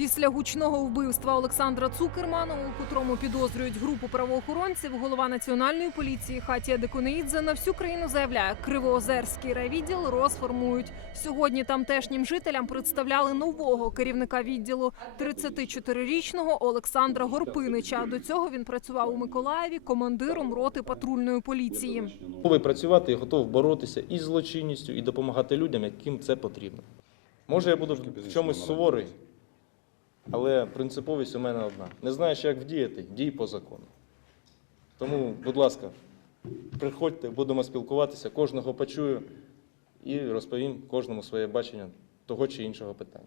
Після гучного вбивства Олександра Цукермана, у котрому підозрюють групу правоохоронців, голова національної поліції Хатія Деконеїдзе на всю країну заявляє, Кривоозерський райвідділ розформують. Сьогодні тамтешнім жителям представляли нового керівника відділу 34-річного Олександра Горпинича. До цього він працював у Миколаєві командиром роти патрульної поліції. Готовий працювати і готов боротися і з злочинністю, і допомагати людям, яким це потрібно. Може, я буду в чомусь суворий, але принциповість у мене одна. Не знаєш, як вдіяти, дій по закону. Тому, будь ласка, приходьте, будемо спілкуватися, кожного почую і розповім кожному своє бачення того чи іншого питання.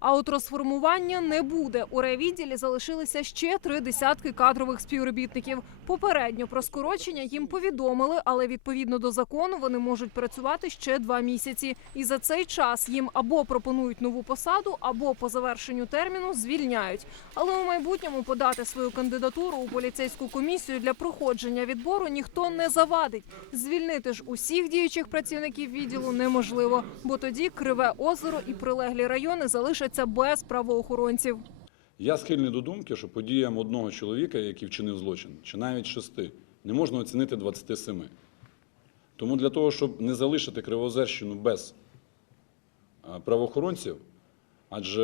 А от розформування не буде. У райвідділі залишилися ще три десятки кадрових співробітників. Попередньо про скорочення їм повідомили, але відповідно до закону вони можуть працювати ще два місяці. І за цей час їм або пропонують нову посаду, або по завершенню терміну звільняють. Але у майбутньому подати свою кандидатуру у поліцейську комісію для проходження відбору ніхто не завадить. Звільнити ж усіх діючих працівників відділу неможливо, бо тоді криве озеро і прилеглі райони залишаться без правоохоронців. Я схильний до думки, що подіям одного чоловіка, який вчинив злочин, чи навіть шести, не можна оцінити 27. Тому для того, щоб не залишити Кривозерщину без правоохоронців, адже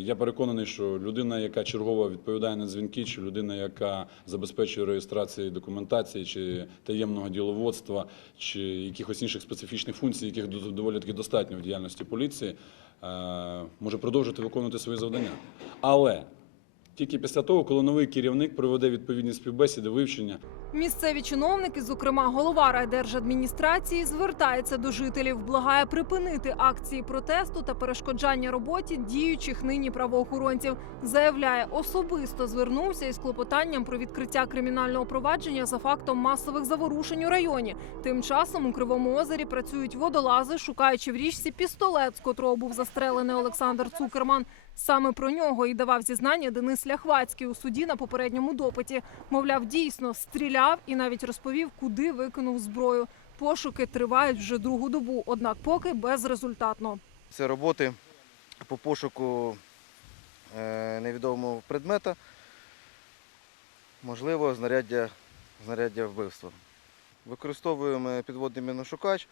я переконаний, що людина, яка чергово відповідає на дзвінки, чи людина, яка забезпечує реєстрацію документації, чи таємного діловодства, чи якихось інших специфічних функцій, яких доволі таки достатньо в діяльності поліції, е, може продовжити виконувати свої завдання. Але тільки після того, коли новий керівник проведе відповідні співбесіди, вивчення Місцеві чиновники, зокрема голова райдержадміністрації, звертається до жителів, благає припинити акції протесту та перешкоджання роботі діючих нині правоохоронців. Заявляє, особисто звернувся із клопотанням про відкриття кримінального провадження за фактом масових заворушень у районі. Тим часом у Кривому озері працюють водолази, шукаючи в річці пістолет, з котрого був застрелений Олександр Цукерман. Саме про нього і давав зізнання Денис Ляхвацький у суді на попередньому допиті. Мовляв, дійсно стріляв і навіть розповів, куди викинув зброю. Пошуки тривають вже другу добу, однак поки безрезультатно. Це роботи по пошуку е, невідомого предмета, можливо, знаряддя, знаряддя вбивства. Використовуємо підводний міношукач.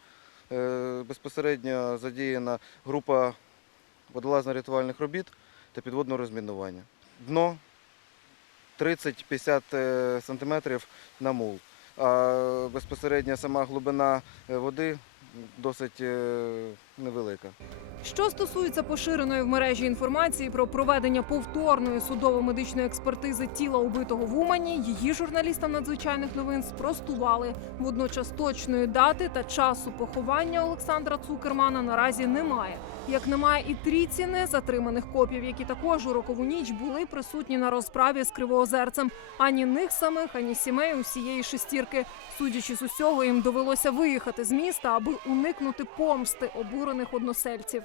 Е, Безпосередньо задіяна група водолазно-рятувальних робіт та підводного розмінування. Дно 30-50 см на мул. А безпосередньо сама глибина е, води досить е, невелика. Що стосується поширеної в мережі інформації про проведення повторної судово-медичної експертизи тіла убитого в Умані, її журналістам надзвичайних новин спростували. Водночас точної дати та часу поховання Олександра Цукермана наразі немає. Як немає і трійці незатриманих копів, які також у рокову ніч були присутні на розправі з кривоозерцем. Ані них самих, ані сімей усієї шестірки. Судячи з усього, їм довелося виїхати з міста, аби уникнути помсти обурених односельців.